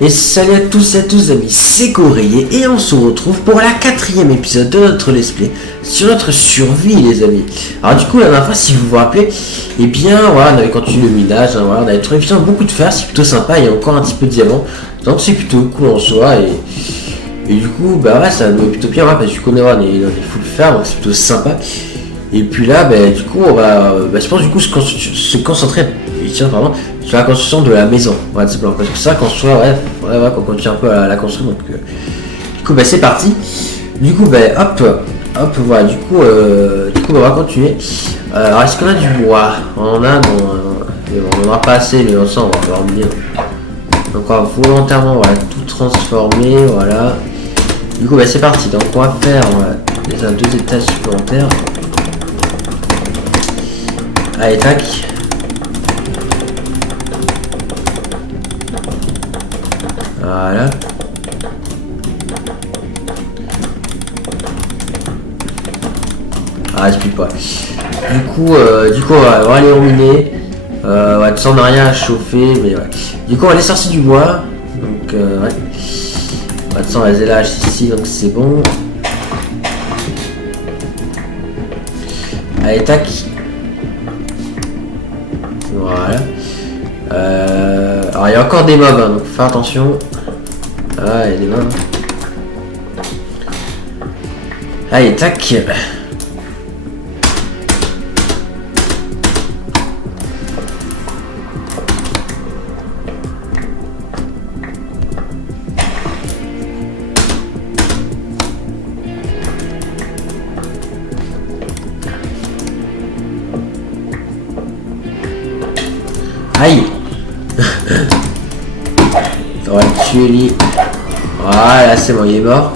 Et salut à tous amis, c'est Corée et on se retrouve pour la 4e épisode de notre let's play sur notre survie les amis. Alors du coup la dernière fois si vous vous rappelez, eh bien voilà on avait continué le minage, hein, voilà, on avait trouvé beaucoup de fer, c'est plutôt sympa, il y a encore un petit peu de diamant, donc c'est plutôt cool en soi et du coup bah ouais ça nous est plutôt bien parce que du coup on est full fer donc c'est plutôt sympa. Et puis là bah, du coup on va je pense du coup se concentrer sur la construction de la maison, ouais, c'est parce que ça construire, ouais, qu'on continue un peu à la construire, donc du coup bah c'est parti. Du coup bah hop voilà, du coup on va continuer. Alors est-ce qu'on a du bois? On en a, on n'en a pas assez, mais on va falloir bien. Donc on va volontairement voilà, tout transformer, voilà. Du coup bah c'est parti, donc on va faire déjà 2 étages supplémentaires. Allez tac. Voilà. Ah, je pique pas. Du coup, on va aller ruminer. Ouais, on n'a rien à chauffer, mais ouais. Du coup, on va aller sortir du bois. Donc, ouais. On va les lâcher ici, donc c'est bon. Allez, tac. Voilà. Alors, il y a encore des mobs, hein, donc fais attention. Ah, il y a des mobs. Allez, tac. Aïe. On va le tuer lui. Voilà, c'est bon, il est mort.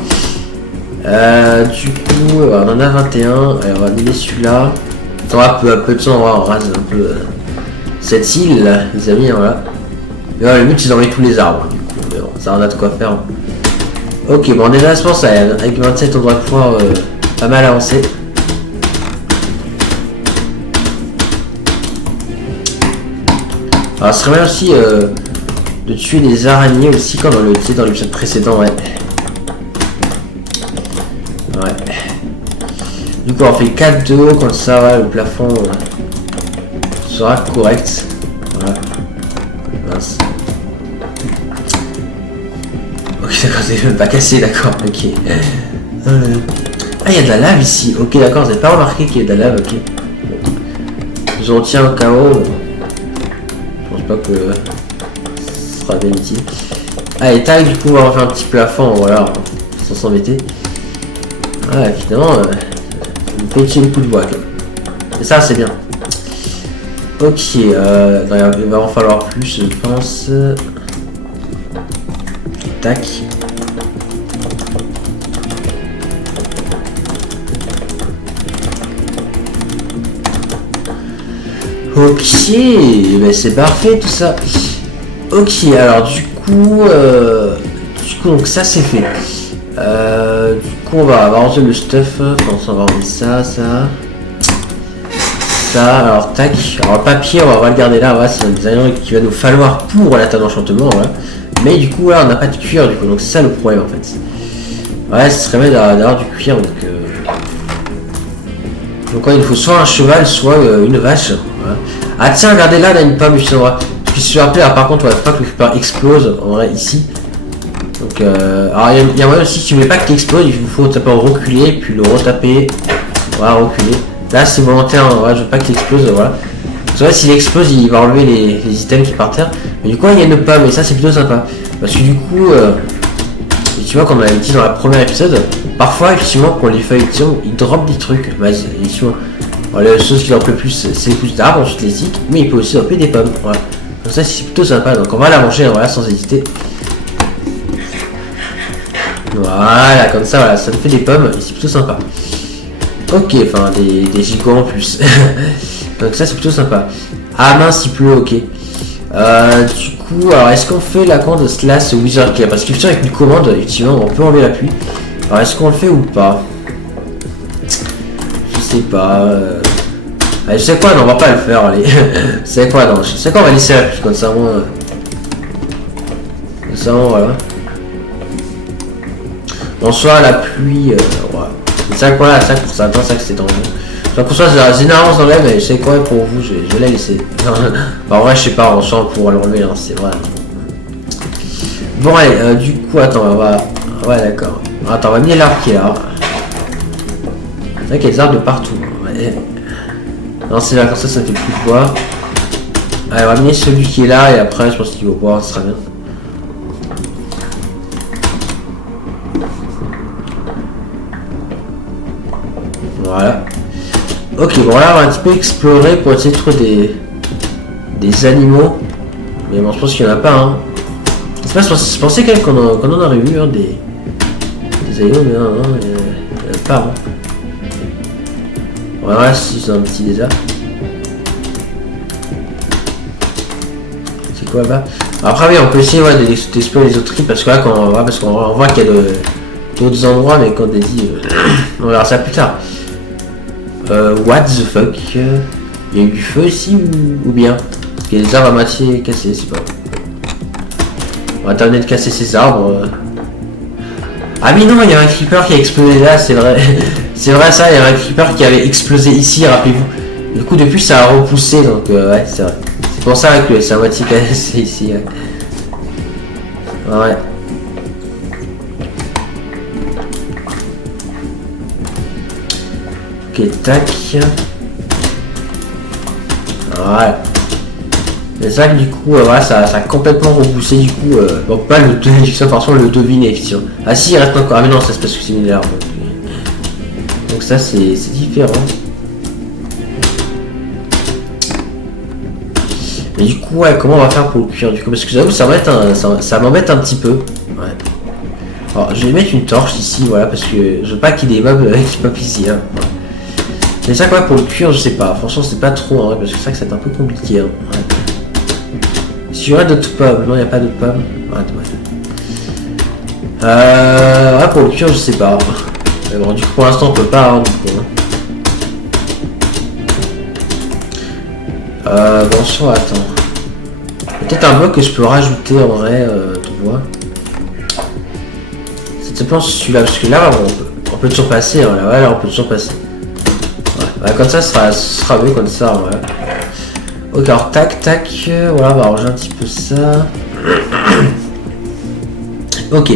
Du coup, on en a 21. Allez, on va donner celui-là. On aura peu à peu de temps, on rase un peu cette île, les amis, voilà. Mais ouais, le but, c'est d'enlever tous les arbres. Du coup, mais bon, ça, on a de quoi faire. Ok, bon, on est là, je pense, avec 27, on devrait pouvoir pas mal avancer. Alors, ce serait bien aussi de tuer des araignées aussi, comme dans l'épisode précédent, ouais. Ouais. Du coup, on fait 4 de haut, comme ça, ouais, le plafond sera correct. Voilà. Mince. Ok, d'accord, c'est même pas cassé, d'accord, ok. Ah, il y a de la lave ici. Ok, d'accord, vous n'avez pas remarqué qu'il y a de la lave, ok. Je retiens au chaos. Je pense pas que ce sera bien utile. Allez, tac, du coup, on va refaire un petit plafond, voilà, sans s'embêter. Ah, finalement, petit coup de bois, et ça, c'est bien. Ok, il va en falloir plus, je pense. Tac. Ok, ben c'est parfait tout ça. Ok, alors du coup donc ça c'est fait. Du coup on va ranger le stuff. On va ranger ça. Alors tac. Alors le papier on va le garder là. Voilà, c'est un design qui va nous falloir pour la table d'enchantement. Voilà. Mais du coup là on n'a pas de cuir du coup. Donc c'est ça le problème en fait. Ouais, ce serait bien d'avoir du cuir donc ouais, il faut soit un cheval, soit une vache. Voilà. Ah tiens, regardez là, on a une pomme justement. Je me suis rappelé, par contre, on va pas que le creeper explose en vrai ici. Donc, alors il y a moyen aussi, si vous voulez pas qu'il explose, il vous faut taper reculer, puis le retaper. Voilà, reculer. Là, c'est volontaire, hein, voilà, je veux pas qu'il explose, voilà. Parce que s'il explose, il va enlever les items qui partent. Mais du coup, il y a une pomme, et ça, c'est plutôt sympa. Parce que du coup, tu vois, comme on avait dit dans la première épisode, parfois, effectivement, quand les feuilles tombent, ils dropent des trucs. Bah, effectivement, la chose qui drop le plus, c'est les pousses d'arbres, ensuite les tiques, mais il peut aussi dropper des pommes. Voilà. Donc ça, c'est plutôt sympa. Donc on va la manger, voilà, sans hésiter. Voilà, comme ça, voilà, ça me fait des pommes, et c'est plutôt sympa. Ok, enfin, des gigots en plus. Donc ça, c'est plutôt sympa. Ah mince, il pleut, ok. Du coup, alors est-ce qu'on fait la commande slash wizard care? Parce qu'effectivement avec une commande, effectivement, on peut enlever la pluie. Alors est-ce qu'on le fait ou pas? Je sais pas. Allez, je sais quoi, non, on va pas le faire, allez. C'est quoi, non, je sais quoi, on va laisser la pluie comme ça, moi. ça, voilà. Bonsoir la pluie, ouais. C'est ça quoi, ça pour ça, attends, ça que c'est dangereux. Donc pour ça, généralement j'enlève, mais je sais quoi pour vous, je vais la laisser. Bah, en vrai, je sais pas, on sent pour l'enlever, hein, c'est vrai. Bon, allez, du coup, attends, on va. Ouais, d'accord. Attends, on va mettre l'arbre qui est là. C'est vrai qu'il y a des arbres de partout. Ouais. Non, c'est là, comme ça me fait plus de bois. Allez, on va mettre celui qui est là, et après, je pense qu'il va boire, ça sera bien. Voilà. Ok, bon là on va un petit peu explorer pour essayer de trouver des animaux. Mais bon, je pense qu'il n'y en a pas. Hein. Je pensais quand même qu'on en aurait eu hein, des animaux, mais non, il n'y en a pas. Hein. Voilà, si c'est un petit déjà. C'est quoi là? Après, oui, on peut essayer ouais, d'explorer les autres îles parce que là, quand on voit, parce qu'on voit qu'il y a d'autres endroits, mais quand on dit, on verra ça plus tard. What the fuck? Il y a eu du feu ici ou bien? Parce qu'il y a des arbres à moitié cassés, c'est pas. On va terminer de casser ces arbres. Ah mais non, il y a un creeper qui a explosé là, c'est vrai. C'est vrai ça, il y a un creeper qui avait explosé ici, rappelez-vous. Du coup depuis ça a repoussé, donc ouais, c'est vrai. C'est pour ça que c'est à moitié cassé ici. Ouais. Ok, tac. Voilà. C'est ça que du coup, voilà, ça a complètement repoussé du coup. Bon, pas le ça forcément le deviner, effectivement. Ah si, il reste encore. Ah mais non, ça se passe que c'est une l'arbre. Donc ça, c'est différent. Mais du coup, ouais, comment on va faire pour le cuire du coup? Parce que j'avoue, ça m'embête un petit peu. Ouais. Alors, je vais mettre une torche ici, voilà, parce que je veux pas qu'il y ait des mobs qui pop ici. Hein. Ouais. C'est ça quoi pour le cuire, je sais pas. Franchement, c'est pas trop, hein, parce que c'est vrai que c'est un peu compliqué. Hein. Ouais. Si y aurait d'autres pommes, non, il n'y a pas d'autres pommes. Ouais, ouais, pour le cuire, je sais pas. Mais bon, du coup, pour l'instant, on peut pas. Hein, du coup, hein. Bon, soit, attends. Peut-être un bloc que je peux rajouter en vrai, tu vois. C'est simplement celui-là, parce que là, on peut toujours passer. Hein, là, on peut toujours passer. Ouais, comme ça, ce sera mieux comme ça, ouais. Ok, alors tac, tac, voilà, on va ranger un petit peu ça. Ok,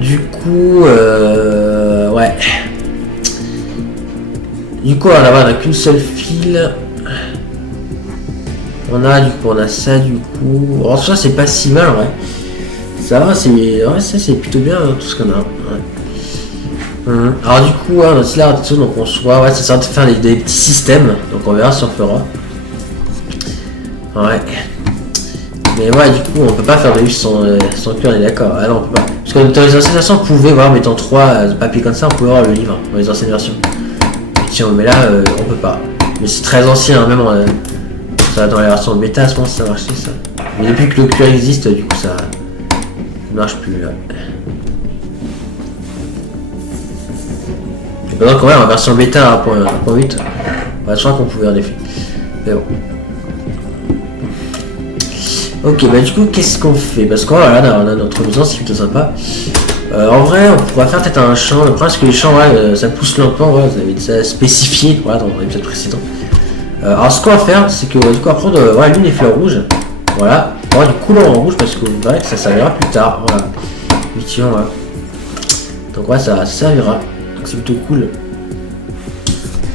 du coup, ouais. Du coup, on a qu'une seule file. On a ça, du coup. Alors ça, c'est pas si mal, ouais. Ça va, c'est plutôt bien hein, tout ce qu'on a. Ouais. Alors du coup, on a aussi la redstone, donc on soit, ouais, ça sert de faire des petits systèmes, donc on verra si on fera. Ouais. Mais ouais, du coup, on peut pas faire des livres sans cuir, on est d'accord. Ah non, on peut pas. Parce que dans les anciennes versions, on pouvait voir, mettant 3 papiers comme ça, on pouvait voir le livre dans les anciennes versions. Tiens, mais là, on peut pas. Mais c'est très ancien, hein, même ça, dans la version de bêta, je pense que ça marchait ça. Mais depuis que le cuir existe, du coup, ça ne marche plus là. Et pendant qu'on est en version bêta 1.8, ouais, je crois qu'on pouvait en effet. Mais bon. Ok, bah du coup, qu'est-ce qu'on fait? Parce qu'on là, on a notre maison, c'est plutôt sympa. En vrai, on pourrait faire peut-être un champ. Le problème, c'est que les champs, ouais, ça pousse lentement. Ouais, vous avez déjà spécifié voilà, dans l'épisode précédent. Alors, ce qu'on va faire, c'est que du coup, on va prendre ouais, l'une des fleurs rouges. Voilà. On va avoir du couleur en rouge parce que vous verrez que ça servira plus tard. Voilà. Mission, voilà. Donc, ouais, ça servira. Donc, c'est plutôt cool.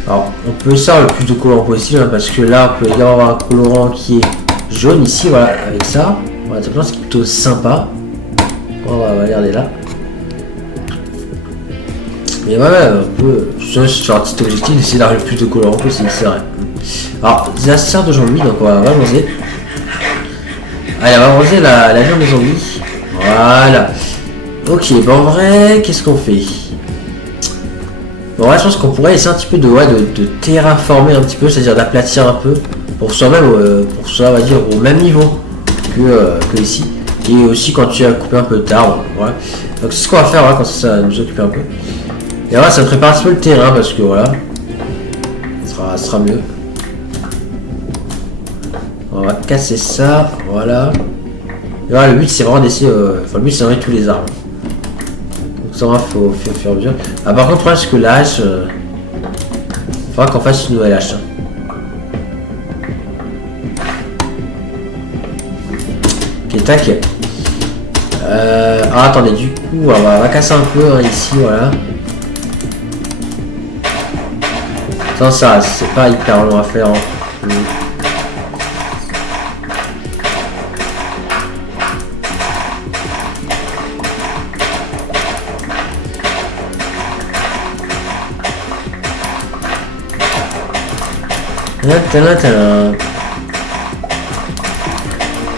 Alors, on peut ça le plus de colorant possible hein, parce que là, on peut également avoir un colorant qui est jaune ici, voilà, avec ça. Voilà, c'est plutôt sympa. On va regarder là. Mais ouais, on peut sur un petit objectif d'essayer d'avoir le plus de colorants possible, c'est vrai. Alors, des assassins de zombies, donc on va avancer. Allez, on va avancer la viande des zombies. Voilà. Ok, bon en vrai, qu'est-ce qu'on fait? Bon, ouais, je pense qu'on pourrait essayer un petit peu de terraformer un petit peu, c'est-à-dire d'aplatir un peu, pour que ce soit même, on va dire, au même niveau que ici. Et aussi quand tu as coupé un peu d'arbres, voilà. Donc c'est ce qu'on va faire, voilà, quand ça nous occupe un peu. Et voilà, ça prépare un petit peu le terrain, parce que voilà, ça sera mieux. On va casser ça, voilà. Et voilà, le but c'est vraiment d'essayer, enfin le but c'est d'enlever tous les arbres. Donc ça va, faut faire mesure. Ah par contre, parce que la hache, faudra qu'on fasse une nouvelle hache. Ok, tac. Ah attendez, du coup, on va casser un peu hein, ici, voilà. Sans ça, c'est pas hyper long à faire. Hein.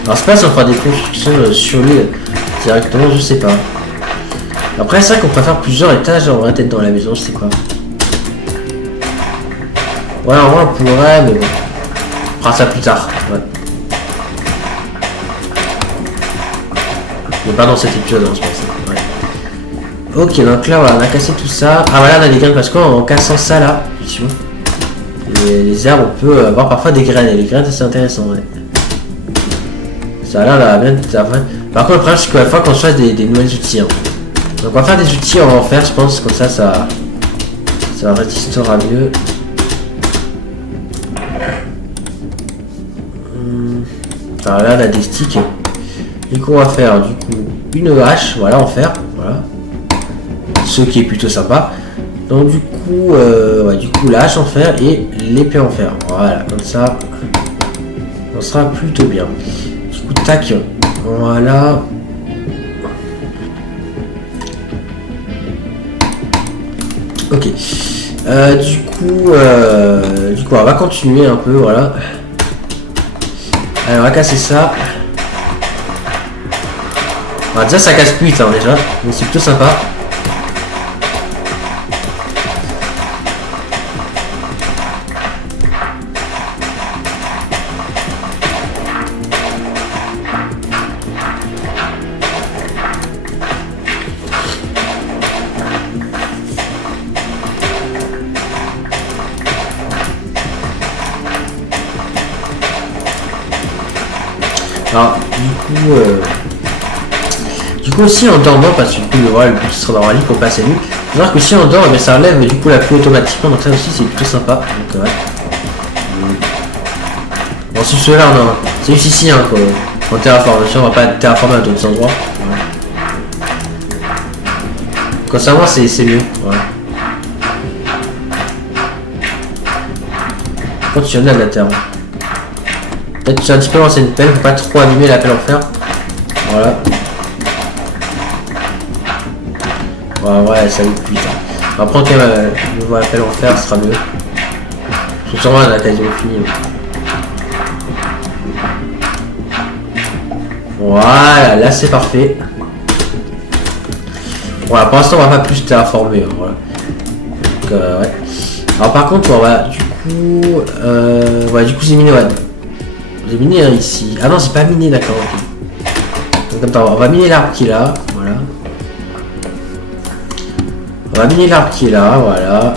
Alors c'est pas si on fera des constructions sur l'île directement, je sais pas. Après c'est vrai qu'on préfère plusieurs étages en vrai, tête dans la maison, je sais pas. Ouais en vrai on pourrait, mais bon. On fera ça plus tard. Ouais. Mais pas dans cet épisode, hein, je pense. Ouais. Ok, donc là voilà, on a cassé tout ça. Ah voilà, on a des graines parce qu'en cassant ça là, effectivement. Les herbes, on peut avoir parfois des graines. Et les graines, c'est intéressant. Ouais. Ça a l'air là, bien. Par contre, le problème, c'est qu'il va falloir qu'on se fasse des nouvelles outils. Hein. Donc, on va faire des outils, on va en faire, je pense. Comme ça résistera mieux. Alors là, on a des sticks. Du coup, on va faire du coup une hache. Voilà, en fer. Voilà. Ce qui est plutôt sympa. Donc du coup, la hache en fer et l'épée en fer. Voilà, comme ça, on sera plutôt bien. Du coup, tac, voilà. Ok. Du coup, on va continuer un peu, voilà. Allez, on va casser ça. Alors, déjà, ça casse plus vite, hein, déjà. Donc c'est plutôt sympa. Alors, du coup aussi en dormant, parce que du coup, le but sera dans la ligne pour passer nuit. Il faut voir que si on dort, ça relève du coup la pluie automatiquement, donc ça aussi c'est plutôt sympa. Donc, ouais. Bon, si cela, non, c'est juste ici, hein, en terraformation, on va pas terraformer à d'autres endroits. Ouais. Quand ça va, c'est mieux. Ouais. Quand tu en as de la terre. Peut-être que tu as un petit peu lancé une pelle, faut pas trop abîmer la pelle en fer. Voilà. Ouais, ça va plus vite. On va prendre quand même la pelle en fer, ce sera mieux. Je suis sûrement on a quasiment fini. Voilà, là c'est parfait. Voilà, pour l'instant on va pas plus terraformer. Hein, voilà. Donc, ouais. Alors par contre, on va du coup c'est miné, ouais. J'ai miné hein, ici. Ah non, c'est pas miné, d'accord. Okay. Donc attends, on va miner l'arbre qui est là. Voilà. On va miner l'arbre qui est là, voilà.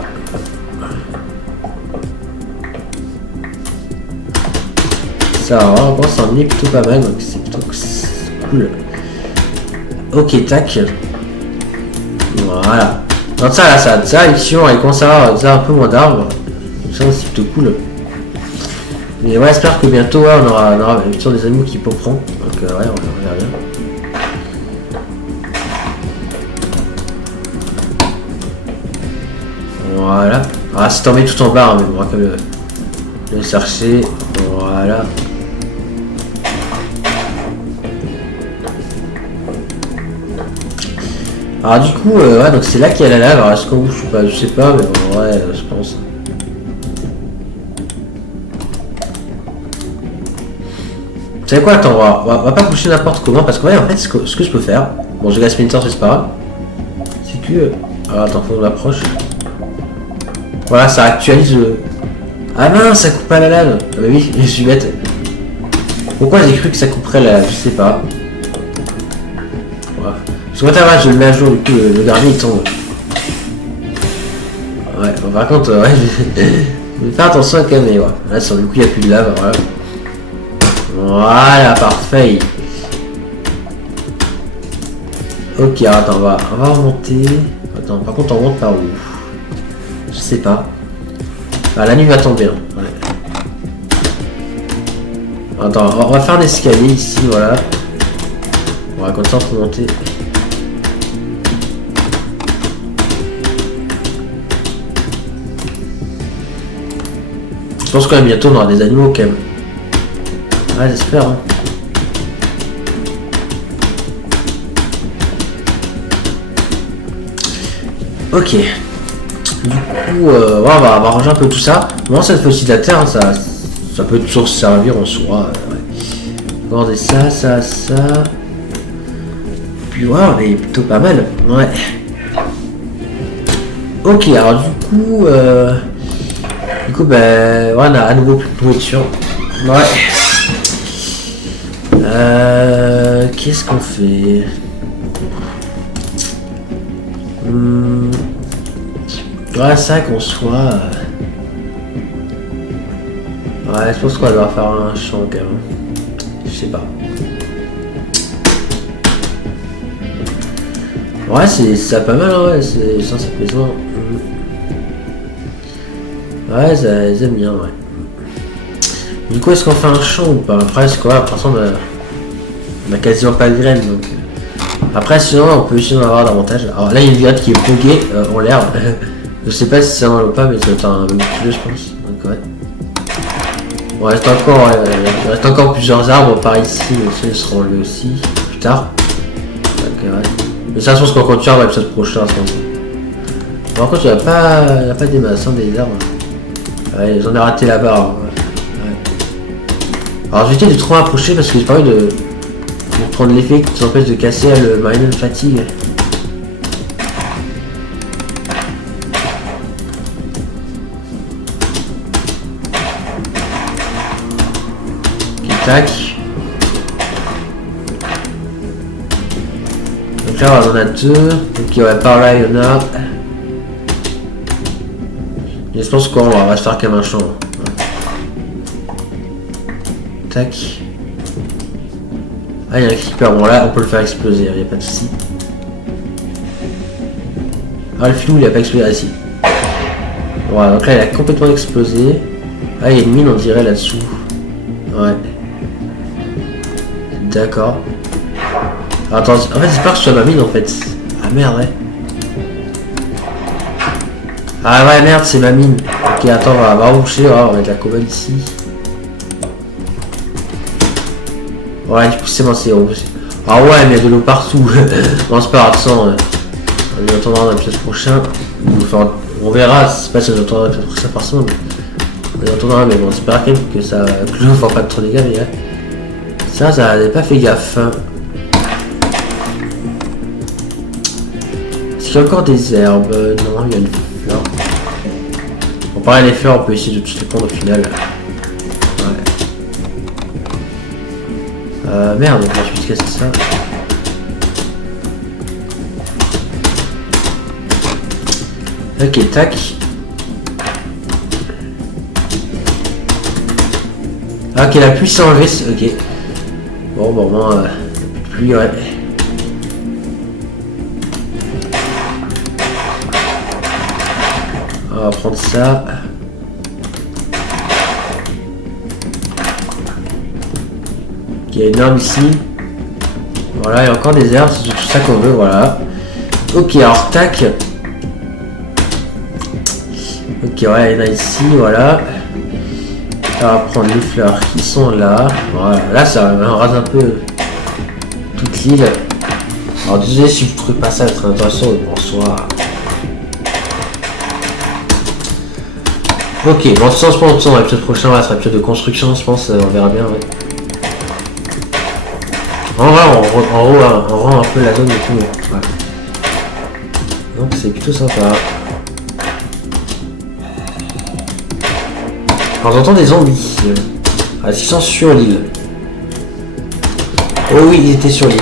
Ça va, on pense en miner plutôt pas mal, donc c'est plutôt cool. Ok, tac. Voilà. Donc ça, là, ça, ici, on va commencer à avoir un peu moins d'arbres. Ça, c'est plutôt cool. Mais ouais, j'espère que bientôt, ouais, on aura des animaux qui popperont. Donc ouais, on verra bien. Voilà. Ah, c'est tombé tout en bas, hein, mais on va quand même le chercher. Voilà. Alors du coup, ouais, donc c'est là qu'il y a la lave. Alors est-ce qu'on bouge ou pas, je sais pas, mais bon, ouais, je pense. Vous savez quoi, attends, on va pas bouger n'importe comment, parce que ouais, en fait, ce que je peux faire, bon, je gaspille une sorte, c'est pas grave, c'est que... Alors attends, faut qu'on l'approche. Voilà, ça actualise le... Ah mince, ça coupe pas la lave. Ah bah oui, je suis bête. Pourquoi j'ai cru que ça couperait la lave, je sais pas. Voilà. Parce que moi, je le mets à jour, du coup, le gardien il tombe. Ouais, bon, par contre, ouais, je vais faire attention quand même, mais ouais. Là, sur du coup, il n'y a plus de lave, voilà. Voilà, parfait. Ok, attends, on va remonter. Attends, par contre, on monte par où? Je sais pas. Ah, la nuit va tomber. Hein. Ouais. Attends, on va faire un escalier ici, voilà. On va comme ça, on peut monter. Je pense quand même bientôt on aura des animaux quand même. Ouais, j'espère. Hein. Ok. Du coup, ouais, on va arranger un peu tout ça. Bon, cette fois-ci de la terre, hein, ça peut toujours servir en soi. Ouais. Regarder ça. Puis ouais, on est plutôt pas mal. Ouais. Ok, alors du coup, ben, ouais, on a à nouveau plus de nourriture. Ouais. Qu'est-ce qu'on fait? Ouais, ça qu'on soit. Ouais, je pense qu'on va devoir faire un champ quand même. Je sais pas. Ouais, c'est ça pas mal, hein, ouais, c'est sans cette maison. Ouais, ils aiment bien, ouais. Du coup, est-ce qu'on fait un champ ou pas? Après, c'est quoi? Pour l'instant, on a quasiment pas de graines, donc. Après, sinon, on peut aussi en avoir davantage. Alors là, il y a une graine qui est buggée en l'air. Je sais pas si c'est normal ou pas, mais c'est un petit jeu, je pense. Donc, ouais. Il reste encore plusieurs arbres par ici, mais ceux seront enlevés aussi plus tard. Donc, ouais. Mais ça, je pense qu'on continue à l'épisode prochain, je pense. Par contre, il n'y a pas des masses, hein, des arbres. Ouais, j'en ai raté là-bas. Hein. Ouais. Alors, j'étais de trop approcher parce que j'ai pas envie de prendre l'effet qui t'empêche de casser le marine de fatigue. Tac. Donc là on en a deux. Donc ouais, par là il y en a. Et je pense qu'on va se faire comme un champ. Tac. Ah, il y a un creeper. Bon là on peut le faire exploser, il n'y a pas de souci. Ah, le filou il a pas explosé. Ah si. Voilà, donc là il a complètement explosé. Ah, il y a une mine on dirait là-dessous. Ouais. D'accord. Attends, en fait j'espère que je suis à ma mine en fait. Ah merde, ouais. Ah ouais, merde, c'est ma mine. Ok, attends, on va reboucher, on va mettre la cobble ici. Ouais, du coup c'est bon, c'est rebouché. Ah ouais, mais il y a de l'eau partout. Bon, c'est pas grave, sans. On y entendra dans l'épisode prochain. Enfin, on verra, c'est pas si on entendra dans l'épisode prochain forcément. On y entendra, mais bon, j'espère quand même que ça. Que l'eau ne fera pas trop de dégâts, mais ouais. Ça n'avait pas fait gaffe. Est-ce qu'il y a encore des herbes? Non, il y a une fleur. Bon, pareil, les fleurs, on peut essayer de toutes les prendre au final. Ouais. Merde, je vais juste casser ça. Ok, tac. Ok, la pluie s'est enlevée, ok. Bon, bon, moins, pluie, ouais. On va prendre ça. Il y a une herbe ici. Voilà, il y a encore des herbes, c'est tout ça qu'on veut, voilà. Ok, alors tac. Ok, ouais, il y en a ici, voilà. On va prendre les fleurs qui sont là. Voilà, là ça rase un peu toute l'île. Alors désolé si vous trouvez pas ça très intéressant en soi. Ok, bon, sans je pense dans l'épisode prochain, va être un épisode de construction, je pense, on verra bien, ouais. En vrai, on rend un peu la zone et tout, ouais. Donc c'est plutôt sympa. Alors j'entends des zombies. Ah, ils sont sur l'île. Oh oui, ils étaient sur l'île.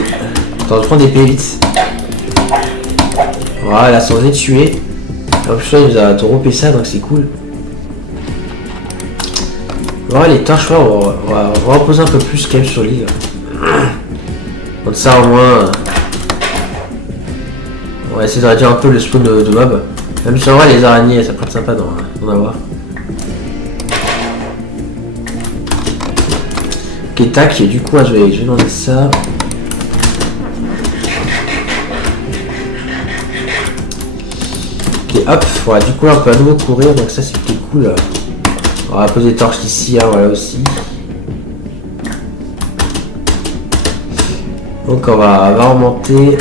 Attends, je prends des PV vite. Voilà, ça on est tué. En plus, là, il nous a dropé ça, donc c'est cool. Voilà, les tâches, on va reposer un peu plus quand même sur l'île. Comme ça, au moins, On va essayer de réduire un peu le spawn de mobs. Même si en vrai les araignées ça peut être sympa d'en avoir. Ok tac, et du coup je vais lancer ça. Ok hop, voilà, du coup là on peut à nouveau courir, donc ça c'est plutôt cool. On va poser des torches ici, hein, voilà aussi. Donc on va remonter.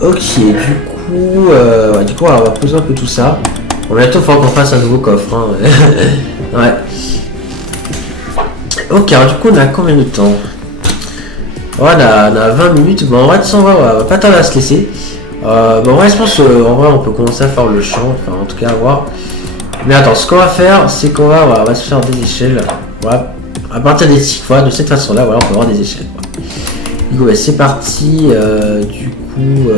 Ok, du coup, on va poser un peu tout ça. Bon, bientôt, il faut qu'on fasse un nouveau coffre. Hein. Ouais. Ok, alors du coup, on a combien de temps? Voilà, on a 20 minutes. Bon, en vrai, on va pas tarder à se laisser. Bon, en vrai, je pense en vrai, on peut commencer à faire le champ. Enfin, en tout cas, à voir. Mais attends, ce qu'on va faire, c'est qu'on va se faire des échelles. Voilà. À partir des 6 fois, de cette façon-là, voilà, on peut avoir des échelles. Quoi. Du coup, bah, c'est parti. Du coup,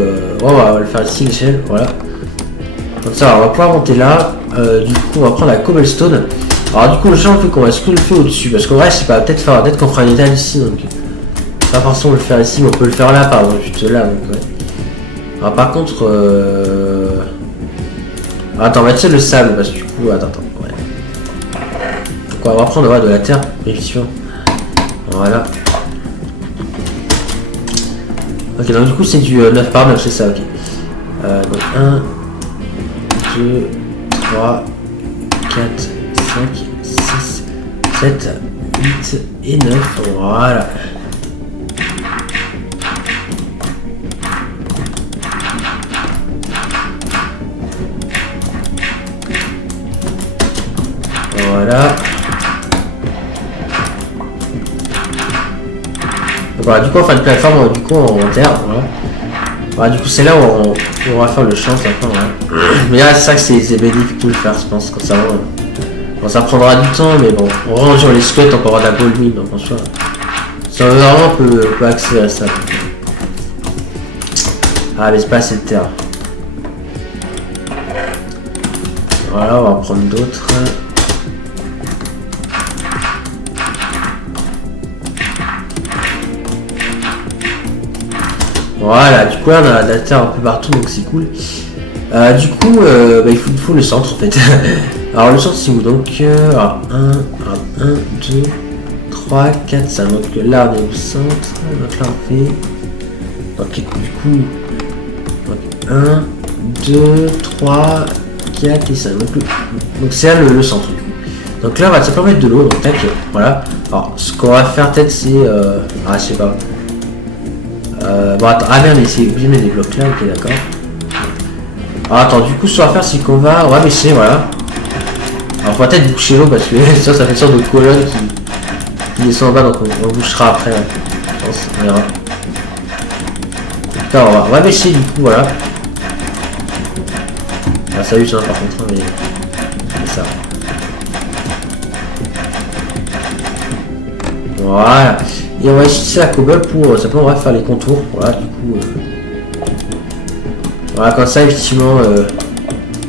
on va le faire ici l'échelle, voilà. Comme ça, on va pouvoir monter là. Du coup, on va prendre la cobblestone. Alors du coup, le champ, on fait qu'on va ce que le fait au-dessus, parce qu'en vrai, je sais pas, peut-être qu'on fera une étage ici, donc pas forcément le faire ici, mais on peut le faire là, par exemple, juste là. Donc, ouais. Alors par contre, attends, on va tirer le sable, parce que du coup, attends, ouais. Donc on va prendre de la terre, effectivement. Voilà. Ok, donc du coup c'est du 9 par 9, c'est ça, ok. Donc 1, 2, 3, 4, 5, 6, 7, 8 et 9, voilà. Voilà. Voilà, du coup on va faire une plateforme du coup en terre, voilà. Voilà, du coup c'est là où on va faire le champ, ça prend, voilà. Mais là c'est ça que c'est bénéfique de le faire, je pense, quand ça va. Bon, ça prendra du temps, mais bon, on range sur les squelettes, on peut avoir de la gold mine, donc en soi. Ça vraiment peut accélérer ça. Ah mais c'est pas assez de terre. Voilà, on va en prendre d'autres. Voilà, du coup là on a de la terre un peu partout, donc c'est cool. Du coup, il faut le centre en fait. Alors le centre c'est où? Donc 1, 2, 3, 4, 5. Donc là on est au centre. Donc là on fait. Donc du coup. Donc, 1, 2, 3, 4 et 5. Donc c'est là le centre du coup. Donc là on va simplement mettre de l'eau, donc tac, voilà. Alors ce qu'on va faire peut-être c'est. Je sais pas. Bon attends, ah merde mais c'est obligé de mettre des blocs là, ok d'accord. Alors attends, du coup ce qu'on va faire c'est qu'on va baisser, voilà. Alors on va peut-être boucher l'eau parce que ça fait une sorte de colonne qui descend en bas, donc on bouchera après, ouais. Je pense, on verra. Putain, on va baisser du coup, voilà. Ah ça lui par contre, hein, mais c'est ça. Voilà. Et on va utiliser la cobble pour simplement on va faire les contours. Voilà, du coup. Voilà, comme ça, effectivement,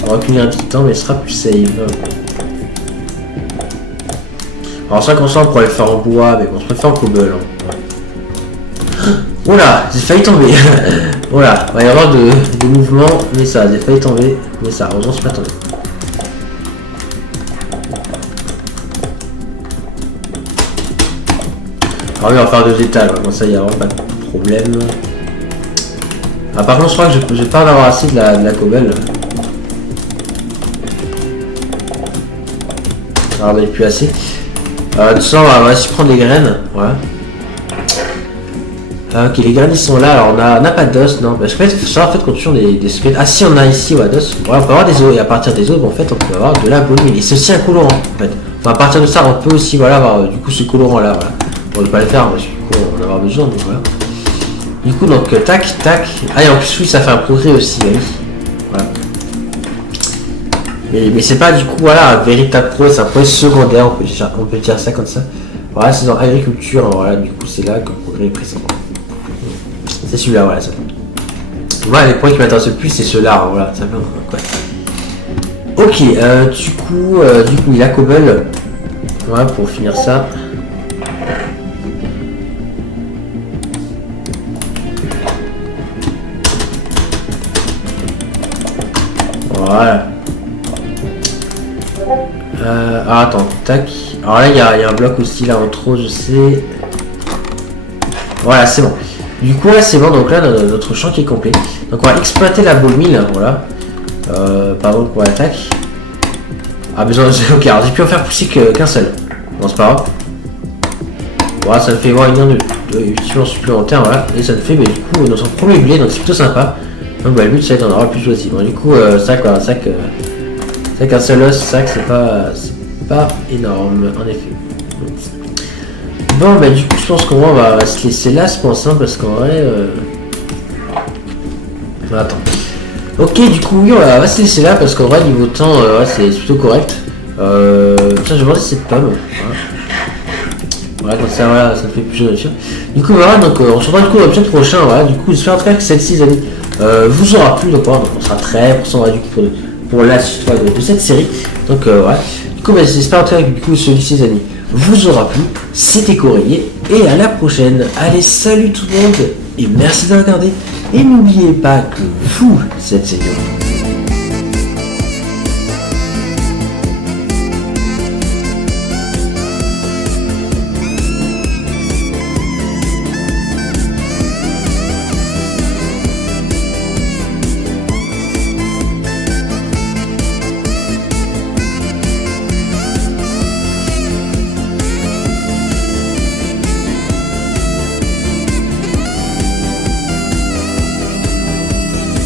on va reculer un petit temps, mais ce sera plus safe. Alors, ça, comme ça, on pourrait le faire en bois, mais bon, on se préfère en cobble. Hein. Ouais. Oula, j'ai failli tomber. Voilà, il va y avoir des mouvements, mais ça, j'ai failli tomber, mais ça, heureusement, c'est pas tombé. Alors oui, on va faire 2 étages, comme ça il n'y a vraiment pas de problème. Ah, par contre, je crois que je vais pas en avoir assez de la cobble. Alors, on n'a plus assez. Tout ça, on va aussi prendre des graines. Voilà. Ok, les graines ils sont là. Alors, on n'a pas d'os, non. Parce que ça, en fait, quand tu as des squelettes. Ah, si, on a ici, ouais, d'os. Voilà, on peut avoir des os. Et à partir des os, bon, en fait, on peut avoir de la bonne mine. Et c'est aussi un colorant, en fait. Enfin, à partir de ça, on peut aussi, voilà, avoir du coup ce colorant là. Voilà. On ne peut pas le faire parce que du coup, on va en avoir besoin. Donc, voilà. Du coup, donc, tac, tac. Ah, et en plus, oui, ça fait un progrès aussi, oui. Voilà. Mais c'est pas du coup, voilà, un véritable progrès, c'est un progrès secondaire, on peut dire ça comme ça. Voilà, c'est dans agriculture, hein, voilà, du coup, c'est là que le progrès est présent. C'est celui-là, voilà, ça. Voilà, les points qui m'intéressent le plus, c'est ceux-là, hein, voilà, ça fait, ouais. Ok, du coup, la cobble. Ouais, pour finir ça. Voilà. Ah, attends, tac. Alors là, il y a un bloc aussi là en trop, je sais. Voilà, c'est bon. Du coup, là, c'est bon. Donc là, notre champ qui est complet. Donc on va exploiter la ball mill. Voilà. Pardon pour l'attaque. Ah, besoin de. Ok, alors j'ai pu en faire pousser qu'un seul. Bon, c'est pas grave. Voilà, ça me fait voir une heure de efficience supplémentaire. Voilà. Et ça me fait, mais du coup, notre premier blé. Donc c'est plutôt sympa. Donc bah, le but, c'est d'en avoir plus aussi. Bon, du coup, ça, quoi. Ça que. C'est qu'un seul os, ça que c'est pas énorme, en effet. Bon, bah du coup, je pense qu'on va se laisser là, je pense, hein, parce qu'en vrai... Attends. Ok, du coup, oui, on va se laisser là, parce qu'en vrai, niveau temps, ouais, c'est plutôt correct. Tiens, je vais manger cette pomme. Voilà, comme ça, voilà, ça me fait plus de nourriture. Du coup, voilà, donc on se retrouve du coup au épisode prochain, voilà. Du coup, j'espère en tout cas que celle-ci, les amis, vous aura plu, donc voilà, on sera très pourcent, du coup, pour la suite de cette série. Donc ouais. Du coup, bah, j'espère en tout cas que du coup celui-ci, les amis, vous aura plu. C'était Corélier et à la prochaine. Allez, salut tout le monde et merci de regarder. Et n'oubliez pas que vous êtes seigneur.